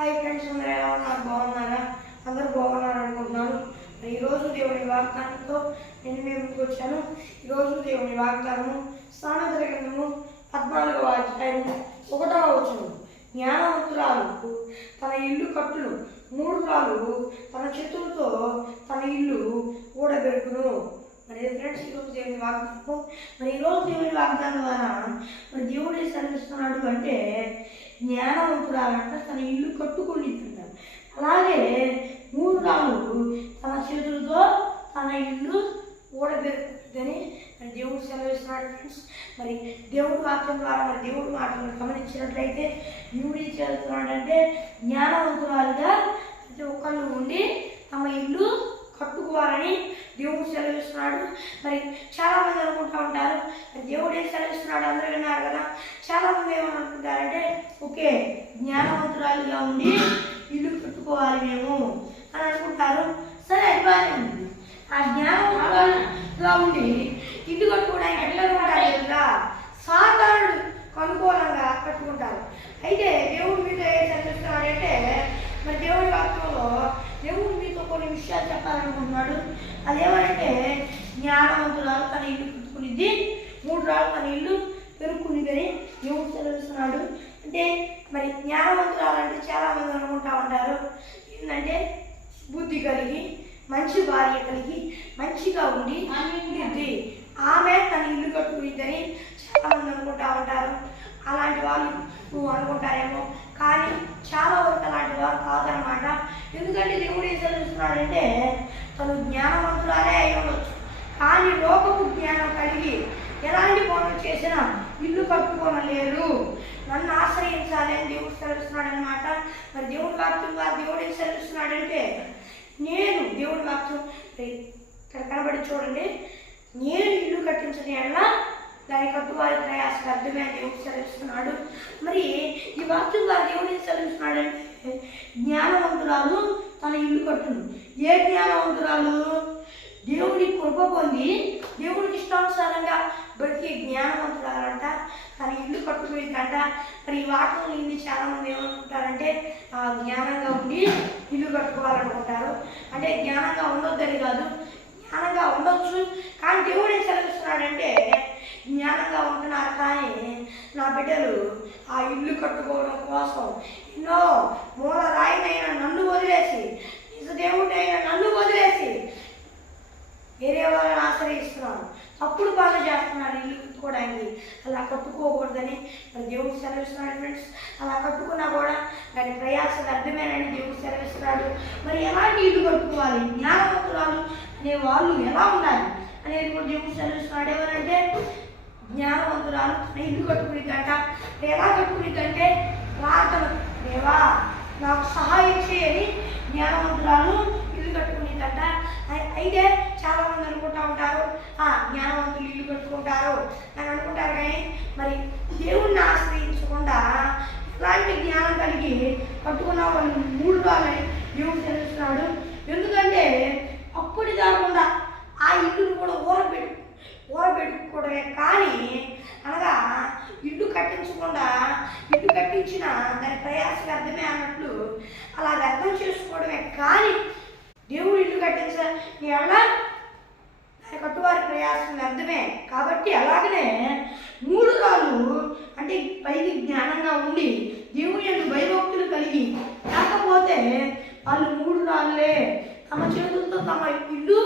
Hi friends అందరూ ఎలా ఉన్నారు? బాగున్నారా? అందరూ బాగున్నారు అనుకుంటున్నాను ఈరోజు దేవుని వాగ్దానంతో నేను మేము వచ్చాను. ఈరోజు దేవుని వాగ్దానము సామెతల గ్రంథము పద్నాలుగవ అధ్యాయం ఒకటవ వచ్చును జ్ఞానవంతురాలకు తన ఇల్లు కట్టును. మూడు రాళ్ళు తన చేతులతో తన ఇల్లు ఊడబెరుకును మరి ఫ్రెండ్స్ ఈరోజు దేవుని వాగ్దానము? మరి ఈరోజు దేవుని వాగ్దానం ద్వారా మరి దేవుడు ఏం అంటే జ్ఞానవంతురాలంట తన ఇల్లు కట్టుకుంటుందంట అలాగే మూడు రాళ్ళు తన చేతులతో తన ఇల్లు ఊడబెరుకుతుందని మరి దేవుడు సెలవిస్తున్నాడు ఫ్రెండ్స్ మరి దేవుడు వాక్యం ద్వారా మరి దేవుడు మాటలను గమనించినట్లయితే దేవుడు ఏం చేస్తున్నాడంటే జ్ఞానవంతురాలుగా ప్రతి ఒక్కళ్ళు ఉండి తమ ఇల్లు కట్టుకోవాలని దేవుడు సెలవిస్తున్నాడు. మరి చాలా మంది ఉంటారు మరి దేవుడు ఏం సెలవిస్తున్నాడు అందరూ విన్నారు కదా? చాలామంది ఏమనుకుంటారంటే ఓకే జ్ఞానవంతురాలుగా ఉండి ఇల్లు కట్టుకోవాలి మేము అని అనుకుంటారు. సరే అది ఆ జ్ఞానవంతురాలుగా ఉండి ఇల్లు కట్టుకోవడానికి ఎట్లా ఉంటారు కదా సాధారణ అనుకూలంగా కట్టుకుంటారు. అయితే దేవుడి మీద ఏం సెలవిస్తున్నాడంటే మరి దేవుడి వాక్యంలో దేవుడు కొన్ని విషయాలు చెప్పాలనుకుంటున్నాడు అదేమంటే జ్ఞానవంతురాలు తన ఇల్లు కట్టుకునిద్ది. మూడు రాళ్ళు తన ఇల్లు పెరుక్కునిదని దేవుడు తెలుస్తున్నాడు అంటే మరి జ్ఞానవంతురాలు అంటే చాలా మంది అనుకుంటా ఉంటారు. ఏంటంటే బుద్ధి కలిగి మంచి భార్య కలిగి మంచిగా ఉండి ఉండిద్ది. ఆమె తన ఇల్లు కట్టుకునిద్దని చాలామంది అనుకుంటా ఉంటారు. అలాంటి వాళ్ళు నువ్వు అనుకుంటారేమో కానీ చాలా వరకు అలాంటి వారు కాదనమాట. ఎందుకంటే దేవుడు ఏం చదివిస్తున్నాడంటే తను జ్ఞానవంతురాలే అయి ఉండొచ్చు. కానీ లోకపు జ్ఞానం కలిగి ఎలాంటి పనులు చేసినా ఇల్లు కట్టుకోనలేరు. నన్ను ఆశ్రయించాలి అని దేవుడు సెలవిస్తున్నాడు అనమాట మరి దేవుడి వాక్యం వారు దేవుడు ఏం సెలవిస్తున్నాడంటే నేను దేవుడి వాక్యం ఇక్కడ కనబడి చూడండి నేను ఇల్లు కట్టించని అలా దాని కట్టువారి ప్రయాసకు అర్థమే అని దేవుడు సెలవిస్తున్నాడు మరి ఈ వాక్యం ద్వారా దేవుడు ఏం సెలవిస్తున్నాడంటే జ్ఞానవంతురాలు తన ఇల్లు కట్టును. ఏ జ్ఞానవంతురాలు? దేవుడి కృప పొంది దేవుడికి ఇష్టానుసారంగా బతికే జ్ఞానవంతురాలంట. తన ఇల్లు కట్టుకునేదంట. మరి ఈ వాక్యం ఇల్లు చాలా మంది ఏమనుకుంటారంటే ఆ జ్ఞానంగా ఉండి ఇల్లు కట్టుకోవాలనుకుంటారు. అంటే జ్ఞానంగా ఉండొద్దని కాదు జ్ఞానంగా ఉండొచ్చు. కానీ దేవుడు ఏం సెలవిస్తున్నాడంటే జ్ఞానంగా ఉంటున్నారు కానీ నా బిడ్డలు ఆ ఇల్లు కట్టుకోవడం కోసం ఎన్నో మూల రాయినైనా నన్ను వదిలేసి నిజ నన్ను వదిలేసి వేరే వాళ్ళని ఆశ్రయిస్తున్నాను. అప్పుడు బాధ చేస్తున్నారు. ఇల్లు కట్టుకోవడానికి అలా కట్టుకోకూడదని మరి దేవుడు సెలవిస్తున్నాడు ఫ్రెండ్స్ అలా కట్టుకున్నా కూడా దాని ప్రయాస వ్యర్థమేనని దేవుడు సెలవిస్తున్నాడు. మరి ఎలాంటి ఇల్లు కట్టుకోవాలి? జ్ఞానవంతురాలు అనే వాళ్ళు ఎలా ఉండాలి? అనేది కూడా దేవుడు సెలవిస్తున్నాడు. ఎవరంటే జ్ఞానవంతురాలు తన ఇల్లు కట్టుకునిద్దంట ఎలా కట్టుకునిద్దంటే ప్రార్థన దేవా నాకు సహాయం చేయని జ్ఞానవంతురాలు ఇల్లు కట్టుకునిద్దంట అయి- అయితే చాలా మంది అనుకుంటా ఉంటారు ఆ జ్ఞానవంతులు ఇల్లు కట్టుకుంటారు. అని అనుకుంటారు కానీ మరి దేవుణ్ణి ఆశ్రయించకుండా ఎలాంటి జ్ఞానం కలిగి కట్టుకున్న వాళ్ళు మూడు రాలని దేవుడు తెలుస్తున్నాడు ఎందుకంటే అప్పుడు కాకుండా ఆ ఇల్లును కూడా ఊరబెట్టు ఊరబెట్టుకోవడమే కానీ అనగా ఇల్లు కట్టించకుండా ఇల్లు కట్టించిన దాని ప్రయాస అర్థమే అన్నట్లు అలా అర్థం చేసుకోవడమే కానీ దేవుడు ఇల్లు కట్టించ ఎలా దాని కట్టువారి ప్రయాసం అర్థమే కాబట్టి అలాగనే మూడు రాళ్ళు అంటే పైకి జ్ఞానంగా ఉండి దేవుని యొక్క భయభక్తులు కలిగి లేకపోతే వాళ్ళు మూడు రాళ్ళే తమ చేతులతో తమ ఇల్లు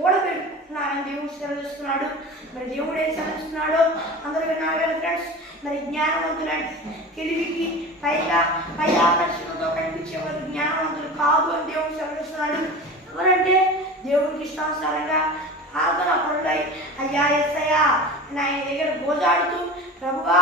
ఓడబెట్టుకున్నారని దేవుడు సెలవిస్తున్నాడు మరి దేవుడు ఏం సెలవిస్తున్నాడో అందరూ విన్నారు కదా ఫ్రెండ్స్ మరి జ్ఞానవంతులు అంటే తెలివికి పైగా పై ఆకర్షణతో కనిపించే వాళ్ళు జ్ఞానవంతులు కాదు అని దేవుడు సెలవిస్తున్నాడు ఎవరంటే దేవుడికి ఇష్టానుసారంగా ప్రార్థన పరుడై అయ్యా ఎస్సయ్యా అని ఆయన దగ్గర గోజాడుతూ ప్రభువా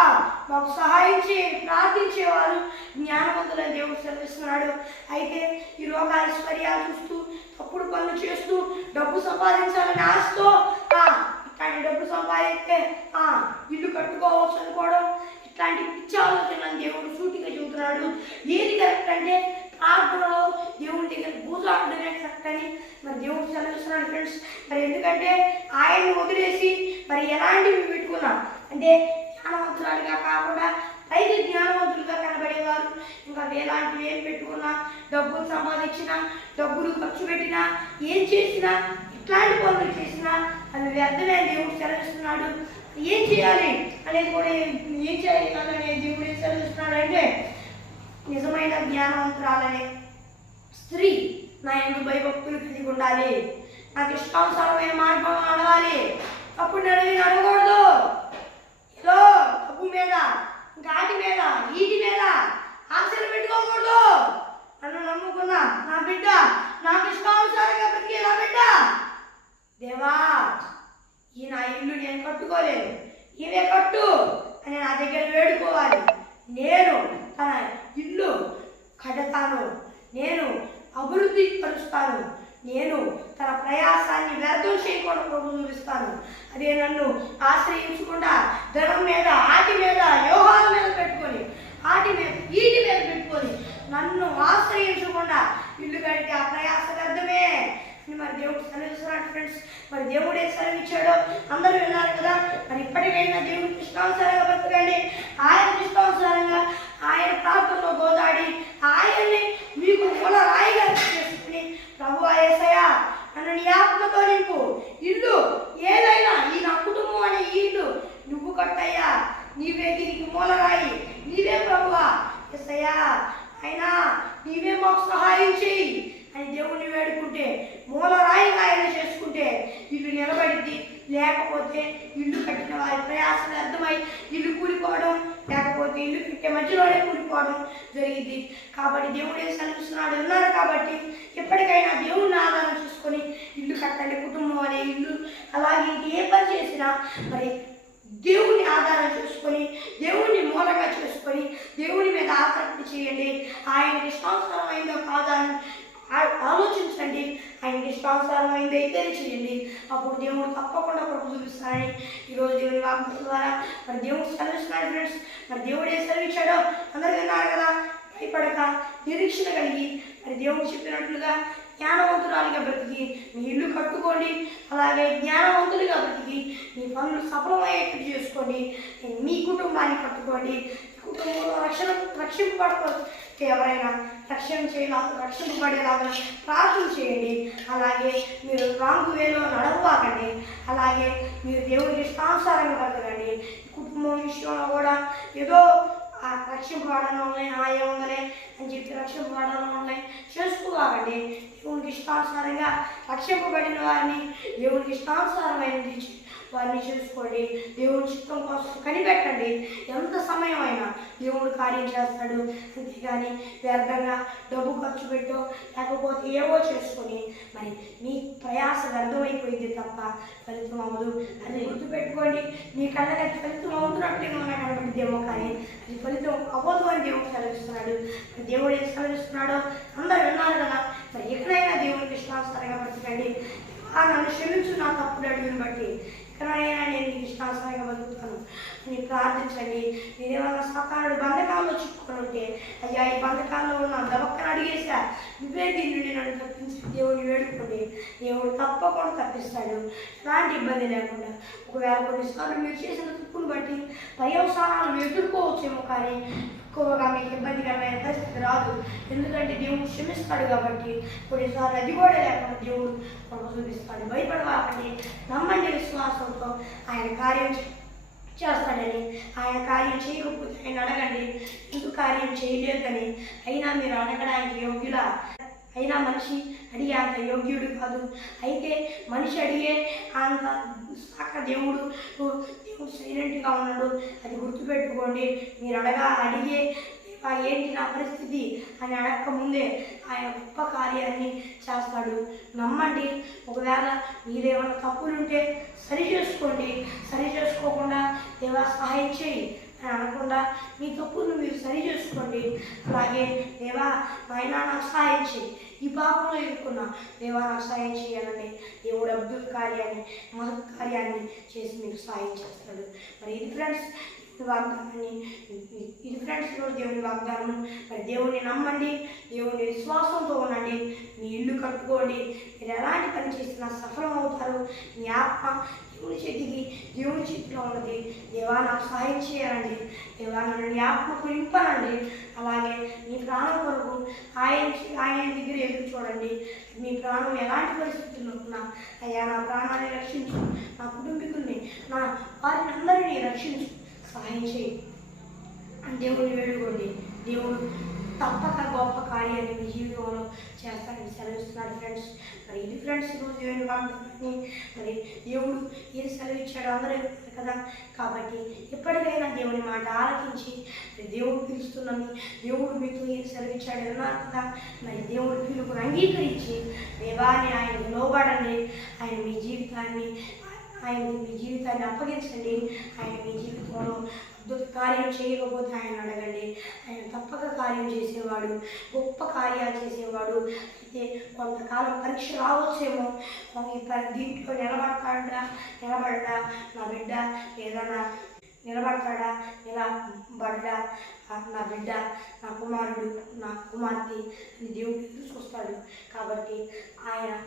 మాకు సహాయించి ప్రార్థించేవారు. జ్ఞానవంతులని దేవుడు సెలవిస్తున్నాడు. అయితే ఈ లోక ఐశ్వర్యాలు చూస్తూ తప్పుడు పనులు చేస్తూ డబ్బు సంపాదించాలని ఆశతో కానీ ఇట్లాంటి డబ్బు సంపాదిస్తే ఆ, ఇల్లు కట్టుకోవచ్చు అనుకోవడం ఇట్లాంటి పిచ్చి ఆలోచనలు దేవుడు సూటిగా చెబుతున్నాడు. ఏది కరెక్ట్ అంటే ప్రార్థనలో దేవుడి దగ్గర భూజాడమే కరెక్ట్ అని మరి దేవుడు సెలవిస్తున్నాడు ఫ్రెండ్స్ మరి ఎందుకంటే ఆయన్ని వదిలేసి మరి ఎలాంటివి పెట్టుకున్నాం? అంటే జ్ఞానవంతురాలుగా కాకుండా పైకి జ్ఞానవంతులుగా కనబడేవారు. ఇంకా వేలాంటివి ఏం పెట్టుకున్నా? డబ్బులు సంపాదించినా డబ్బులు ఖర్చు పెట్టినా ఏం చేసినా ఇట్లాంటి పనులు చేసినా అవి వ్యర్థమే దేవుడు సెలవిస్తున్నాడు. ఏం చేయాలి అనేది కూడా ఏం చేయాలి అనేది దేవుడు ఏం సెలవిస్తున్నాడు అంటే నిజమైన జ్ఞానవంతురాలనే స్త్రీ నా ఎందు భయభక్తులు కలిగి ఉండాలి. నాకు ఇష్టానుసారమైన మార్గం నడవాలి అప్పుడు నడివి నడవకూడదు ఏదో డబ్బు మీద గాటి మీద ఈటి మీద ఆశలు పెట్టుకోకూడదు నన్ను నమ్ముకున్నా నా బిడ్డ నాకు ఇష్టానుసారంగా బ్రతికే నా బిడ్డ దేవా ఈ నా ఇల్లు నేను కట్టుకోలేను ఈమె కట్టు అని నా దగ్గర వేడుకోవాలి నేను తన ఇల్లు కడతాను నేను అభివృద్ధి పరుస్తాను నేను తన ప్రయాసాన్ని వ్యర్థం చేయకుండా ప్రభు చూపిస్తాను అదే నన్ను ఆశ్రయించకుండా ధనం మీద ఆటి మీద వ్యూహాల మీద పెట్టుకొని ఆటి మీద ఈటి మీద పెట్టుకొని నన్ను ఆశ్రయించకుండా ఇల్లు కడితే ఆ ప్రయాస వ్యర్థమే. మరి దేవుడు సెలవిస్తున్నాడు ఫ్రెండ్స్ మరి దేవుడు ఏ సెలవు ఇచ్చాడో అందరూ విన్నారు కదా. మరి ఇప్పటికైనా దేవుడు కృష్ణానుసారంగా బ్రతకండి. ఆయన కృష్ణానుసారంగా ఆయన ప్రాంతంలో గోదాడి ఆయన్ని మీకు కుల రాయిగా చేసుకుని ప్రభు ఏసయ్యా నన్ను నీ ఆత్మతో నింపు. ఇల్లు ఏదైనా ఈ నాకు కుటుంబం అనే ఈ ఇల్లు నువ్వు కట్టయ్యా నీవే దీనికి మూలరాయి నీవే ప్రభువా ఎస్సయ్యా అయినా నీవే మాకు సహాయం చేయి అని దేవుణ్ణి వేడుకుంటే మూలరాయి ఆయన చేసుకుంటే ఇల్లు నిలబడిద్ది లేకపోతే ఇల్లు కట్టిన వారి ప్రయాసం అర్థమై ఇల్లు కూలిపోవడం లేకపోతే ఇల్లు కట్టే మధ్యలోనే కూలిపోవడం జరిగింది కాబట్టి దేవుడు ఏం ఉన్నారు కాబట్టి ఎప్పటికైనా దేవుని ఆధారం చేసుకొని ఇల్లు కట్టండి కుటుంబం అనే ఇల్లు అలాగే ఏ పని చేసినా మరి దేవుని ఆధారం చేసుకొని దేవుని మూలంగా చేసుకొని దేవుని మీద ఆసక్తి చేయండి. ఆయన ఇష్టానుసారమైందో కాదా అని ఆలోచించండి. ఆయన ఇష్టానుసారమైంది అయితే చేయండి. అప్పుడు దేవుడు తప్పకుండా ప్రభు చూపిస్తాడని ఈరోజు దేవుని వాగ్దానం ద్వారా మరి దేవుడు సెలవిస్తున్నాడు ఫ్రెండ్స్. మరి దేవుడు ఏ సెలవిచ్చాడో అందరూ విన్నారు కదా? భయపడక నిరీక్షణ కలిగి మరి దేవుడు చెప్పినట్లుగా జ్ఞానవంతురాలిగా బ్రతికి మీ ఇల్లు కట్టుకోండి అలాగే జ్ఞానవంతులుగా బ్రతికి మీ పనులు సఫలమయ్యేటట్టు చేసుకోండి మీ కుటుంబాన్ని కట్టుకోండి కుటుంబంలో రక్షణ రక్షింపబడకపోతే ఎవరైనా రక్షణ చేయలా రక్షింపబడేలాగా ప్రార్థన చేయండి. అలాగే మీరు రాంగు వేలో నడవకండి. అలాగే మీరు దేవుడికి ఇష్టానుసారంగా బ్రతకండి. కుటుంబం విషయంలో కూడా ఏదో రక్షింపబడను ఉన్నాయి ఆయా అని చెప్పి రక్షింపబడాలని ఉన్నాయి. చేసుకోవాలండి దేవునికి ఇష్టానుసారంగా రక్షింపబడిన వారిని దేవునికి ఇష్టానుసారమైనది వారిని చేసుకోండి. దేవుని చిత్తం కోసం కనిపెట్టండి. ఎంత సమయం అయినా దేవుడు కార్యం చేస్తాడు. అంతేగాని వ్యర్థంగా డబ్బు ఖర్చు పెట్టో లేకపోతే ఏవో చేసుకొని మరి మీ ప్రయాస వ్యర్థమైపోయింది తప్ప ఫలితం అవ్వదు. అది గుర్తుపెట్టుకోండి. మీ కళ్ళకి ఫలితం అవుతున్నట్టుగా ఉన్న దేవో కానీ అది ఫలితం అవ్వదు అని దేవుడు సెలవిస్తున్నాడు. దేవుడు ఏం సెలవిస్తున్నాడో. అందరూ విన్నారు కదా. మరి ఎక్కడైనా దేవుడికి ఇష్టానుసారంగా బ్రతకండి ఆ నన్ను క్షమించు నా తప్పుడు అడుగుని బట్టి ఎక్కడైనా నేను నీకు ఇష్టానుసారంగా బతుకుతాను. అని ప్రార్థించండి. మీరేమన్నా సాతానుడు బంధకాల్లో చిక్కుకొని ఉంటే అయ్యా ఈ బంధకాల్లో ఉన్న దవక్కన అడిగేసా నువ్వే దీన్ని నుండి నన్ను తప్పించి దేవుడిని వేడుకోండి దేవుడు తప్పకుండా తప్పిస్తాడు. ఎలాంటి ఇబ్బంది లేకుండా. ఒకవేళ కొన్నిసార్లు మీరు చేసిన తప్పును బట్టి పర్యవసానాలు ఎదుర్కోవచ్చేమో కానీ ఎక్కువగా మీకు ఇబ్బందికరమైన పరిస్థితి రాదు. ఎందుకంటే దేవుడు క్షమిస్తాడు కాబట్టి కొన్నిసార్లు అది కూడా లేకుండా దేవుడు మనకు చూపిస్తాడు. భయపడవాకండి. నమ్మండి విశ్వాసంతో ఆయన కార్యం చేస్తాడని ఆయన కార్యం చేయకపోతే ఆయన అడగండి. ఎందుకు కార్యం చేయలేదని? అయినా మీరు అడగడానికి యోగ్యులా? అయినా మనిషి అడిగే అంత యోగ్యుడు కాదు. అయితే మనిషి అడిగే అంత సాక దేవుడు సైలెంట్గా ఉన్నాడు. అది గుర్తుపెట్టుకోండి. మీరు అడగా అడిగే ఏంటి నా పరిస్థితి? అని అడగక ముందే ఆయన గొప్ప కార్యాన్ని చేస్తాడు. నమ్మండి. ఒకవేళ మీరేమైనా తప్పులుంటే సరి చేసుకోండి సరి చేసుకోకుండా దేవా సహాయం చేయి. అనకుండా మీ తప్పును మీరు సరి చేసుకోండి. అలాగే దేవా నాయనా నాకు సహాయం చేయి. ఈ పాపంలో ఇరుక్కున్నా దేవా నాకు సహాయం చేయాలని దేవుడు అద్భుత కార్యాన్ని మహత్ కార్యాన్ని చేసి మీకు సహాయం చేస్తాడు. మరి ఇది ఫ్రెండ్స్ వాగ్దానాన్ని ఇది ఫ్రెండ్స్ దేవుని వాగ్దానం. మరి దేవుని నమ్మండి దేవుని విశ్వాసంతో ఉండండి. మీ ఇల్లు కట్టుకోండి. మీరు ఎలా చేసిన సఫలం అవుతారు నీ ఆత్మ దేవుని చేతికి దేవుని చేతిలో ఉన్నది. దేవా నాకు సహాయం చేయాలండి దేవా నన్ను నీ ఆత్మకు నింపనండి. అలాగే మీ ప్రాణం కొరకు ఆయన ఆయన దగ్గర ఎదురు చూడండి. మీ ప్రాణం ఎలాంటి పరిస్థితుల్లో ఉన్నా అయ్యా నా ప్రాణాన్ని రక్షించు. నా కుటుంబీకుల్ని నా వారిని అందరినీ రక్షించు. సహాయం చేయి. దేవుని దేవుడిని వేడుకోండి. దేవుడు తప్పక గొప్ప కార్యాన్ని మీ జీవితంలో చేస్తానని సెలవిస్తున్నాడు ఫ్రెండ్స్. మరి ఇది ఫ్రెండ్స్ ఈరోజు ఏమి వాగ్దానాన్ని మరి దేవుడు ఏం సెలవిచ్చాడు అందరూ కదా. కాబట్టి ఎప్పటికైనా దేవుని మాట ఆలకించి దేవుడు పిలుస్తున్నాను దేవుడు మీతో ఏం సెలవిచ్చాడు అన్నారు కదా మరి దేవుడు పిలుపుని అంగీకరించి దేవాన్ని ఆయన లోబడండి ఆయన మీ జీవితాన్ని ఆయన మీ జీవితాన్ని అప్పగించండి. ఆయన మీ జీవితంలో అద్భుత కార్యం చేయకపోతే ఆయన అడగండి. ఆయన తప్పక కార్యం చేసేవాడు గొప్ప కార్యాలు చేసేవాడు. అయితే కొంతకాలం పరీక్ష రావచ్చేమో. ఈ దీంట్లో నిలబడతాడా? నిలబడ్డా? నా బిడ్డ లేదా నా నిలబడతాడా నిలబడ్డా ఆ నా బిడ్డ నా కుమారుడు నా కుమార్తె అని దేవుడు చూస్తాడు. కాబట్టి ఆయన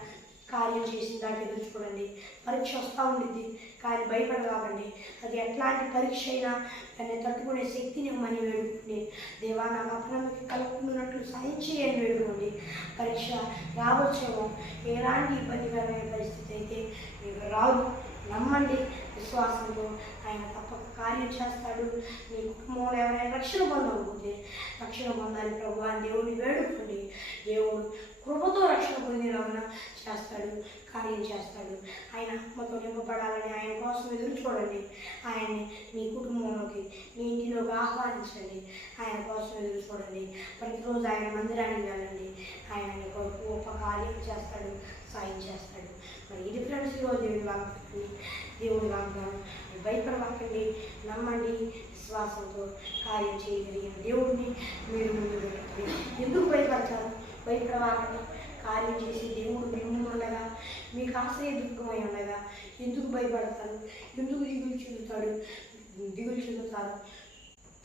కార్యం చేసిన దాన్ని ఎదురు పరీక్ష వస్తూ ఉండిద్ది కానీ భయపడగాకండి అది ఎట్లాంటి పరీక్ష అయినా దాన్ని తట్టుకునే శక్తిని ఇమ్మని వేడుకోండి దేవా నా అపనమ్మకి కలుపుకున్నట్లు సాయం చేయని వేడుకోండి. పరీక్ష రావచ్చేమో. ఎలాంటి ఇబ్బందికరమైన పరిస్థితి అయితే మీకు రాదు. నమ్మండి విశ్వాసంతో ఆయన తప్పక కార్యం చేస్తాడు. మీ కుటుంబంలో ఎవరైనా రక్షణ పొందకపోతే రక్షణ పొందాలి ప్రభు అని దేవుడిని వేడుకోండి. దేవుడు కృపతో రక్షణ పొందినవన చేస్తాడు కార్యం చేస్తాడు. ఆయన ఆత్మతో నింపబడాలని ఆయన కోసం ఎదురు చూడండి. ఆయన్ని మీ కుటుంబంలోకి మీ ఇంటిలోకి ఆహ్వానించండి. ఆయన కోసం ఎదురు చూడండి. ప్రతిరోజు ఆయన మందిరానికి వెళ్ళండి. ఆయన మీ కార్యం చేస్తాడు సాయం చేస్తాడు. మరి ఇది ఫ్రెండ్స్ ఈరోజు దేవుడి వాగ్దానం దేవుడి వాగ్దానం భయపడవకండి నమ్మండి విశ్వాసంతో కార్యం చేయగలిగిన దేవుడిని మీరు ముందు పెట్టండి. ఎందుకు భయపడతారు? భయపడవాకండి. కార్యం చేసి దేవుడు మిమ్మల్ని ఉండగా మీకు ఆశ్రయ దుఃఖమై ఉండగా ఎందుకు భయపడతారు? ఎందుకు దిగులు చెందుతాడు? దిగులు చెందుతారు.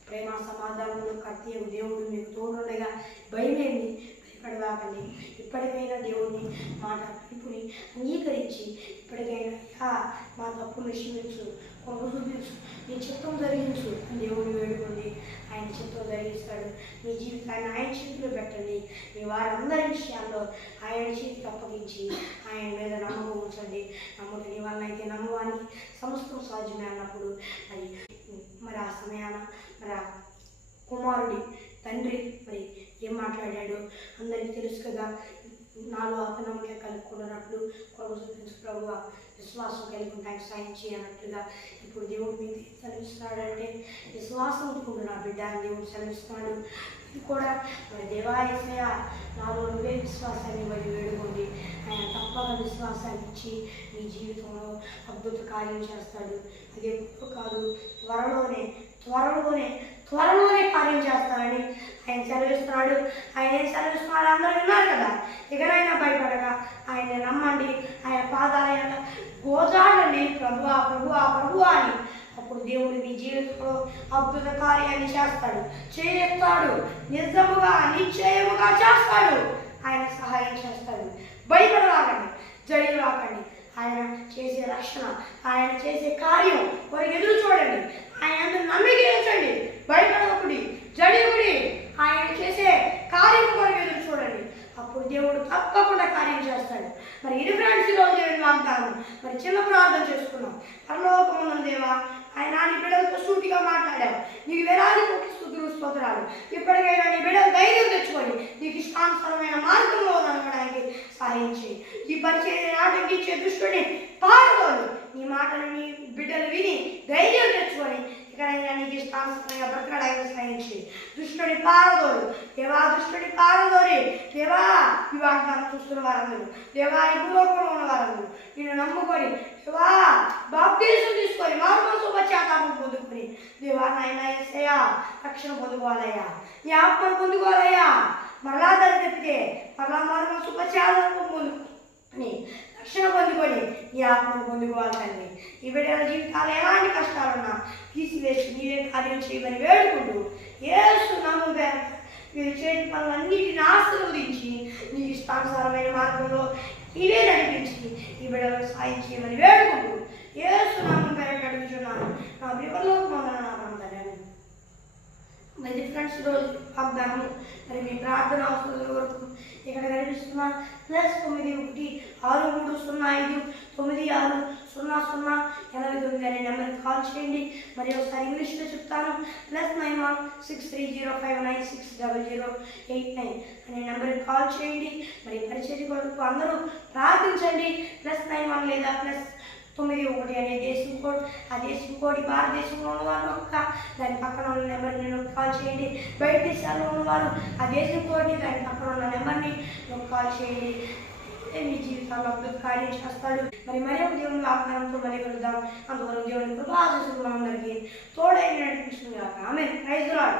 ప్రేమ సమాధానంలో కర్తీయం దేవుడు మీకు తోడుండగా భయమేమి? భయపడవాకండి ఇప్పటికైనా దేవుని మాట పిలుపుని అంగీకరించి ఇప్పటికైనా యా మా తప్పును క్షమించు కొంగు చూపించు నీ చిత్తం జరిగించు అని దేవుడిని వేడుకోండి ఆయన చిత్తం జరిగిస్తాడు. మీ జీవితాన్ని ఆయన చేతిలో పెట్టండి. మీ వారందరి విషయాల్లో ఆయన చేతికి అప్పగించి ఆయన మీద నమ్మకం ఉంచండి. నమ్మకం నీ వల్ల అయితే నమ్మవానికి సమస్తం సాధ్యమే అన్నప్పుడు మరి మరి ఆ సమయాన మరి కుమారుడి తండ్రి మరి ఏం మాట్లాడాడు? అందరికీ తెలుసు కదా నాలో అపనమ్మకే కలుపుకున్నట్లు కొరకు ప్రభు విశ్వాసం కలిగి ఉంటాయి సాయం చేయనట్లుగా ఇప్పుడు దేవుడు మీకు సెలవిస్తున్నాడంటే విశ్వాసం ఉంటున్నాడు బిడ్డ అని దేవుడు సెలవిస్తున్నాడు. ఇది కూడా మరి దేవాయసయ నాలో నువ్వే విశ్వాసాన్ని మరి వేడుకోండి. ఆయన తప్పక విశ్వాసాన్ని ఇచ్చి మీ జీవితంలో అద్భుత కార్యం చేస్తాడు. అది ఎప్పుడు కాదు త్వరలోనే త్వరలోనే త్వరలోనే కార్యం చేస్తాడని ఆయన సెలవిస్తున్నాడు. ఆయన ఏం సెలవిస్తున్నాడు అందరూ విన్నారు కదా? ఇకనైనా భయపడగా ఆయన నమ్మండి ఆయన పాదాలయ గోజాడండి ప్రభువా ప్రభువా ప్రభువా అని. అప్పుడు దేవుడు మీ జీవితంలో అద్భుత కార్యాన్ని చేస్తాడు. చేస్తాడు. నిజముగా నిశ్చయముగా చేస్తాడు. ఆయన సహాయం చేస్తాడు. భయపడరాకండి. జడి రాకండి ఆయన చేసే రక్షణ ఆయన చేసే కార్యం వారికి ఎదురు చూడండి. ఆయన అందరూ నమ్మిక ఉంచండి. భయపడకుడి జడిగుడి ఆయన చేసే కార్యం కొరకు ఎదురు చూడండి. అప్పుడు దేవుడు తప్పకుండా కార్యం చేస్తాడు. మరి ఇది ఫ్రెండ్స్ ఈరోజు ఏమి వాగ్దానం. మరి చిన్న ప్రార్థన చేసుకున్నాం. పరలోకమున్న దేవా ఆయన నీ బిడ్డలతో సూటిగా మాట్లాడావు. నీకు వేలాది కోటి స్థుతులు స్తోత్రాలు. ఇప్పటికైనా నీ బిడ్డలు ధైర్యం తెచ్చుకొని నీకు ఇష్టానుసరమైన మార్గంలో నడవడానికి సహాయం ఈ పరిచయం ఆటంకించే దుష్టుని పాల్గొను నీ మాటలు నీ బిడ్డలు విని ధైర్యం తెచ్చుకొని నీకు ఇష్టానుసరంగా బ్రతకడానికి ఆయన స్నేహించి దుష్టుడి పారదోడు దేవా దుష్టుడి పారదోరి దేవా ఈ చూస్తున్న వారందరూ. దేవా ఇవ్వకుండా ఉన్న వారందరూ. నిన్ను నమ్ముకొని దేవా బాప్తీసం తీసుకొని మార్మసు పశ్చాత్తాపం పొందుకుని. దేవా నాయన ఎస్సయ్యా రక్షణ పొందుకోవాలయ్యా. ఈ ఆత్మను పొందుకోవాలయ్యా. మరలా దాన్ని తెప్పితే మరలా మార్మసు పశ్చాత్తాపం పొందుకుని రక్షణ పొందుకొని ఈ ఆత్మను పొందుకోవాలి తండ్రి. ఈ బిడ్డల జీవితాలు ఎలాంటి కష్టాలున్నా తీసివేసి నీవే కార్యం చేయమని వేడుకుంటూ ఏసు నామం మీరు చేతి పనులన్నిటిని ఆశీర్వదించి నీ ఇష్టానుసారమైన మార్గంలో నీవే నడిపించి ఈ బిడ్డలకు సాయం చేయమని వేడుకుంటూ ఏసు నామం పేరట అడుగుతున్నాను నా వివరంలో మన మరి ఫ్రెండ్స్ రోజు వాగ్దానము మరి మీ ప్రార్థన అవసరాల వరకు ఇక్కడ కనిపిస్తున్న ప్లస్ తొమ్మిది ఒకటి ఆరు మూడు సున్నా ఐదు తొమ్మిది ఆరు సున్నా సున్నా ఎనభై తొమ్మిది అనే నెంబర్కి కాల్ చేయండి. మరి ఒకసారి ఇంగ్లీష్లో చెప్తాను. Plus nine one six three zero five nine six double zero eight nine అనే నెంబర్కి కాల్ చేయండి. మరి పరిచయం కొరకు అందరూ ప్రార్థించండి. ప్లస్ నైన్ వన్ లేదా ప్లస్ తొమ్మిది ఒకటి అనే దేశం కోడ్ ఆ దేశం కోడ్ భారతదేశంలో ఉన్నవారు ఒక్క దాని పక్కన ఉన్న నెంబర్ని నొక్కి కాల్ చేయండి. బయట దేశాల్లో ఉన్నవారు ఆ దేశం కోడ్ని దాని పక్కన ఉన్న నెంబర్ని నొక్కి కాల్ చేయండి మీ జీవితాల్లో కార్యం చేస్తాడు. మరి మరి ఒక దేవుని వాగ్దానంతో మరి కలుద్దాం. అందువల్ల దేవుని కృపా అందరికీ మనందరికీ తోడైన నడిపించింది ఆమె ప్రైజ్ రాడు